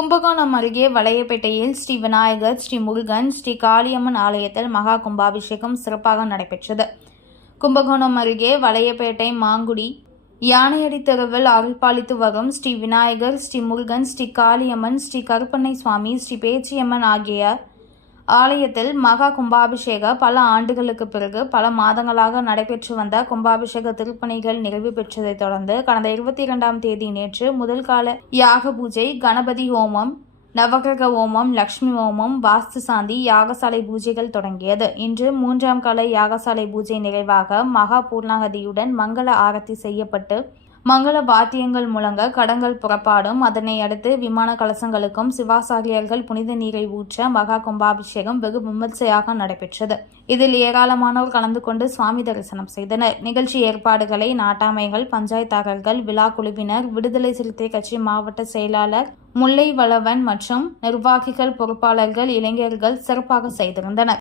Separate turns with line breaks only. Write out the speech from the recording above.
கும்பகோணம் அருகே வளையப்பேட்டையில் ஸ்ரீ விநாயகர் ஸ்ரீ முருகன் ஸ்ரீ காளியம்மன் ஆலயத்தில் மகா கும்பாபிஷேகம் சிறப்பாக நடைபெற்றது. கும்பகோணம் அருகே வளையப்பேட்டை மாங்குடி யானையடி தெருவில் அருள்பாலித்து வரும் ஸ்ரீ விநாயகர் ஸ்ரீ முருகன் ஸ்ரீ காளியம்மன் ஸ்ரீ கருப்பண்ணை சுவாமி ஸ்ரீ பேச்சியம்மன் ஆகிய ஆலயத்தில் மகா கும்பாபிஷேக பல ஆண்டுகளுக்கு பிறகு பல மாதங்களாக நடைபெற்று வந்த கும்பாபிஷேக திருப்பணிகள் நிறைவு பெற்றதைத் தொடர்ந்து கடந்த இருபத்தி இரண்டாம் தேதி நேற்று முதல் கால யாக பூஜை கணபதி ஹோமம் நவகிரக ஹோமம் லக்ஷ்மி ஹோமம் வாஸ்து சாந்தி யாகசாலை பூஜைகள் தொடங்கியது. இன்று மூன்றாம் கால யாகசாலை பூஜை நிறைவாக மகா பூர்ணாகதியுடன் மங்கள ஆரத்தி செய்யப்பட்டு மங்கள வாத்தியங்கள் முழங்க கடங்கள் புறப்பாடும். அதனை அடுத்து விமான கலசங்களுக்கும் சிவாசாரியர்கள் புனித நீரை ஊற்ற மகா கும்பாபிஷேகம் வெகு விமர்சையாக நடைபெற்றது. இதில் ஏராளமானோர் கலந்து கொண்டு சுவாமி தரிசனம் செய்தனர். நிகழ்ச்சி ஏற்பாடுகளை நாட்டாமைகள் பஞ்சாயத்தாரர்கள் விழா குழுவினர் விடுதலை சிறுத்தை கட்சி மாவட்ட செயலாளர் முல்லை வளவன் மற்றும் நிர்வாகிகள் பொறுப்பாளர்கள் இளைஞர்கள் சிறப்பாக செய்திருந்தனர்.